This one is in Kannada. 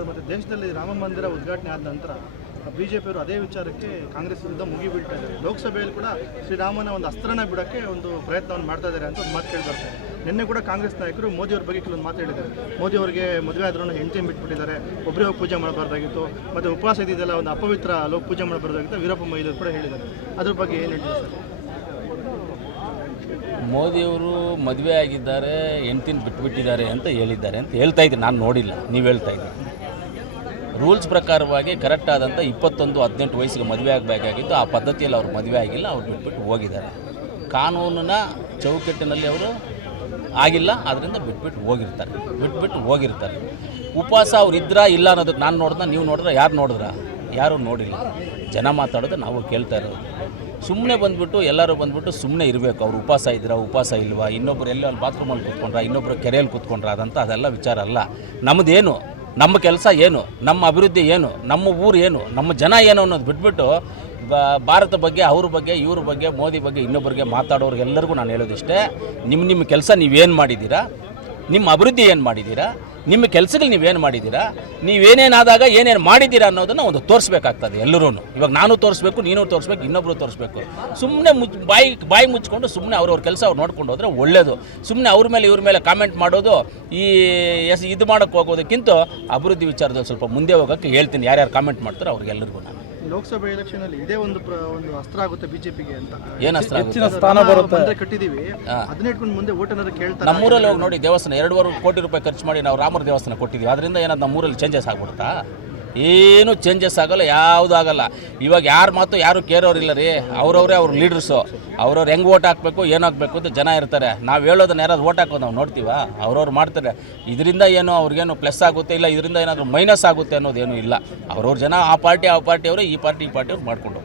ಸರ್, ಮತ್ತು ದೇಶದಲ್ಲಿ ರಾಮ ಮಂದಿರ ಉದ್ಘಾಟನೆ ಆದ ನಂತರ ಬಿ ಜೆ ಪಿಯವರು ಅದೇ ವಿಚಾರಕ್ಕೆ ಕಾಂಗ್ರೆಸ್ ವಿರುದ್ಧ ಮುಗಿಬೀಳ್ತಾ ಇದ್ದಾರೆ. ಲೋಕಸಭೆಯಲ್ಲಿ ಕೂಡ ಶ್ರೀರಾಮನ ಒಂದು ಅಸ್ತ್ರನ ಬಿಡೋಕ್ಕೆ ಒಂದು ಪ್ರಯತ್ನವನ್ನು ಮಾಡ್ತಾ ಇದ್ದಾರೆ ಅಂತ ಒಂದು ಮಾತು ಕೇಳಿ ಬರ್ತಾರೆ ನಿನ್ನೆ ಕೂಡ ಕಾಂಗ್ರೆಸ್ ನಾಯಕರು ಮೋದಿ ಅವ್ರ ಬಗ್ಗೆ ಕೆಲವೊಂದು ಮಾತು ಹೇಳಿದ್ದಾರೆ. ಮೋದಿ ಅವರಿಗೆ ಮದುವೆ ಆದ್ರೂ ಹೆಂಡತಿ ಬಿಟ್ಬಿಟ್ಟಿದ್ದಾರೆ. ಒಬ್ಬರೇ ಹೋಗಿ ಪೂಜೆ ಮಾಡಬಾರ್ದಾಗಿತ್ತು. ಮತ್ತು ಉಪವಾಸ ಇದ್ದಿದ್ದೆಲ್ಲ ಒಂದು ಅಪವಿತ್ರ ಲೋಕ ಪೂಜೆ ಮಾಡಬಾರ್ದಾಗಿತ್ತು ವೀರಪ್ಪ ಮೊಯ್ಲಿ ಕೂಡ ಹೇಳಿದ್ದಾರೆ. ಅದ್ರ ಬಗ್ಗೆ ಏನು ಹೇಳ್ತೀವಿ ಸರ್? ಮೋದಿಯವರು ಮದುವೆ ಆಗಿದ್ದಾರೆ, ಹೆಂಡ್ತಿನ ಬಿಟ್ಬಿಟ್ಟಿದ್ದಾರೆ ಅಂತ ಹೇಳಿದ್ದಾರೆ ಅಂತ ಹೇಳ್ತಾ ಇದ್ದೀನಿ. ನಾನು ನೋಡಿಲ್ಲ. ನೀವು ಹೇಳ್ತಾ ಇದ್ದೀನಿ ರೂಲ್ಸ್ ಪ್ರಕಾರವಾಗಿ ಕರೆಕ್ಟ್ ಆದಂಥ ಇಪ್ಪತ್ತೊಂದು, ಹದಿನೆಂಟು ವಯಸ್ಸಿಗೆ ಮದುವೆ ಆಗಬೇಕಾಗಿತ್ತು. ಆ ಪದ್ಧತಿಯಲ್ಲಿ ಅವ್ರು ಮದುವೆ ಆಗಿಲ್ಲ, ಅವ್ರು ಬಿಟ್ಬಿಟ್ಟು ಹೋಗಿದ್ದಾರೆ. ಕಾನೂನಿನ ಚೌಕಟ್ಟಿನಲ್ಲಿ ಅವರು ಆಗಿಲ್ಲ ಅದರಿಂದ ಬಿಟ್ಬಿಟ್ಟು ಹೋಗಿರ್ತಾರೆ. ಬಿಟ್ಬಿಟ್ಟು ಹೋಗಿರ್ತಾರೆ. ಉಪವಾಸ ಅವ್ರು ಇದ್ರಾ ಇಲ್ಲ ಅನ್ನೋದಕ್ಕೆ ನಾನು ನೋಡಿದ್ರೆ ನೀವು ನೋಡಿದ್ರೆ ಯಾರು ನೋಡಿದ್ರ? ಯಾರೂ ನೋಡಿಲ್ಲ. ಜನ ಮಾತಾಡೋದು ನಾವು ಕೇಳ್ತಾ ಇರೋದು. ಸುಮ್ಮನೆ ಬಂದುಬಿಟ್ಟು, ಎಲ್ಲರೂ ಬಂದುಬಿಟ್ಟು ಸುಮ್ಮನೆ ಇರಬೇಕು. ಅವ್ರು ಉಪವಾಸ ಇದ್ರ, ಉಪವಾಸ ಇಲ್ವಾ? ಇನ್ನೊಬ್ಬರು ಎಲ್ಲೋ ಅಲ್ಲಿ ಬಾತ್ರೂಮಲ್ಲಿ ಕೂತ್ಕೊಂಡ್ರ ಇನ್ನೊಬ್ಬರು ಕೆರೆಯಲ್ಲಿ ಕೂತ್ಕೊಂಡ್ರ? ಅದಂತ ಅದೆಲ್ಲ ವಿಚಾರ ಅಲ್ಲ. ನಮ್ಮದೇನು ನಮ್ಮ ಕೆಲಸ ಏನು, ನಮ್ಮ ಅಭಿವೃದ್ಧಿ ಏನು, ನಮ್ಮ ಊರು ಏನು, ನಮ್ಮ ಜನ ಏನು ಅನ್ನೋದು ಬಿಟ್ಬಿಟ್ಟು ಭಾರತ ಬಗ್ಗೆ, ಅವ್ರ ಬಗ್ಗೆ, ಇವ್ರ ಬಗ್ಗೆ, ಮೋದಿ ಬಗ್ಗೆ, ಇನ್ನೊಬ್ಬರಿಗೆ ಮಾತಾಡೋರಿಗೆಲ್ಲರಿಗೂ ನಾನು ಹೇಳೋದಿಷ್ಟೇ ನಿಮ್ಮ ನಿಮ್ಮ ಕೆಲಸ ನೀವೇನು ಮಾಡಿದ್ದೀರಾ, ನಿಮ್ಮ ಅಭಿವೃದ್ಧಿ ಏನು ಮಾಡಿದ್ದೀರಾ ನಿಮ್ಮ ಕೆಲಸಗಳು ನೀವೇನು ಮಾಡಿದ್ದೀರಾ? ನೀವೇನೇನಾದಾಗ ಏನೇನು ಮಾಡಿದ್ದೀರಾ ಅನ್ನೋದನ್ನು ಒಂದು ತೋರಿಸ್ಬೇಕಾಗ್ತದೆ ಎಲ್ಲರೂ ಇವಾಗ ನಾನು ತೋರಿಸ್ಬೇಕು, ನೀನು ತೋರಿಸ್ಬೇಕು, ಇನ್ನೊಬ್ರು ತೋರಿಸ್ಬೇಕು. ಸುಮ್ಮನೆ ಮುಚ್, ಬಾಯಿ ಬಾಯಿ ಮುಚ್ಕೊಂಡು ಸುಮ್ಮನೆ ಅವ್ರವ್ರ ಕೆಲಸ ಅವ್ರು ನೋಡ್ಕೊಂಡು ಹೋದರೆ ಒಳ್ಳೆಯದು ಸುಮ್ಮನೆ ಅವ್ರ ಮೇಲೆ, ಇವ್ರ ಮೇಲೆ ಕಾಮೆಂಟ್ ಮಾಡೋದು ಈ, ಎಸ್, ಇದು ಮಾಡೋಕ್ಕೆ ಹೋಗೋದಕ್ಕಿಂತ ಅಭಿವೃದ್ಧಿ ವಿಚಾರದಲ್ಲಿ ಸ್ವಲ್ಪ ಮುಂದೆ ಹೋಗೋಕ್ಕೆ ಹೇಳ್ತೀನಿ. ಯಾರ್ಯಾರು ಕಾಮೆಂಟ್ ಮಾಡ್ತಾರೋ ಅವ್ರಿಗೆಲ್ಲರಿಗೂ ನಾನು. ಲೋಕಸಭೆ ಎಲೆಕ್ಷನ್ ಅಲ್ಲಿ ಇದೇ ಒಂದು ಒಂದು ಅಸ್ತ್ರ ಆಗುತ್ತೆ ಬಿಜೆಪಿಗೆ ಅಂತ. ಏನು ಅಸ್ತ್ರ ಹೆಚ್ಚಿನ ಸ್ಥಾನ ಬರುತ್ತೆ. ಅಂದ್ರೆ ಕಟ್ಟಿದೀವಿ. ಅದನ್ನ ಇಟ್ಕೊಂಡು ಮುಂದೆ ಓಟ್ ಏನಾದ್ರು ಕೇಳ್ತಾರೆ. ನಮ್ಮೂರಲ್ಲಿ ಹೋಗಿ ನೋಡಿ ದೇವಸ್ಥಾನ ಎರಡೂವರೆ ಕೋಟಿ ರೂಪಾಯಿ ಖರ್ಚು ಮಾಡಿ ನಾವು ರಾಮರ ದೇವಸ್ಥಾನ ಕೊಟ್ಟಿದ್ದೀವಿ ಅದರಿಂದ ಏನಾದ್ರು ನಮ್ಮೂರಲ್ಲಿ ಚೇಂಜಸ್ ಆಗ್ಬಿಡುತ್ತಾ? ಏನು ಚೇಂಜಸ್ ಆಗಲ್ಲ, ಯಾವುದೂ ಆಗಲ್ಲ. ಇವಾಗ ಯಾರ ಮಾತು ಯಾರು ಕೇರೋರಿಲ್ಲ ರೀ. ಅವ್ರವರೇ ಅವ್ರ ಲೀಡರ್ಸು ಅವ್ರವ್ರು ಹೆಂಗೆ ಓಟ್ ಹಾಕಬೇಕು, ಏನು ಹಾಕಬೇಕು ಅಂತ ಜನ ಇರ್ತಾರೆ. ನಾವು ಹೇಳೋದನ್ನ ಯಾರಾದ್ರು ಓಟ್ ಹಾಕೋದು ನಾವು ನೋಡ್ತೀವ? ಅವ್ರವ್ರು ಮಾಡ್ತಾರೆ. ಇದರಿಂದ ಏನು ಅವ್ರಿಗೇನು ಪ್ಲಸ್ ಆಗುತ್ತೆ ಇಲ್ಲ, ಇದರಿಂದ ಏನಾದರೂ ಮೈನಸ್ ಆಗುತ್ತೆ ಅನ್ನೋದೇನು ಇಲ್ಲ. ಅವ್ರವ್ರ ಜನ ಆ ಪಾರ್ಟಿ ಆ ಪಾರ್ಟಿ ಅವರೇ ಈ ಪಾರ್ಟಿ ಈ ಪಾರ್ಟಿ ಅವ್ರು ಮಾಡ್ಕೊಂಡು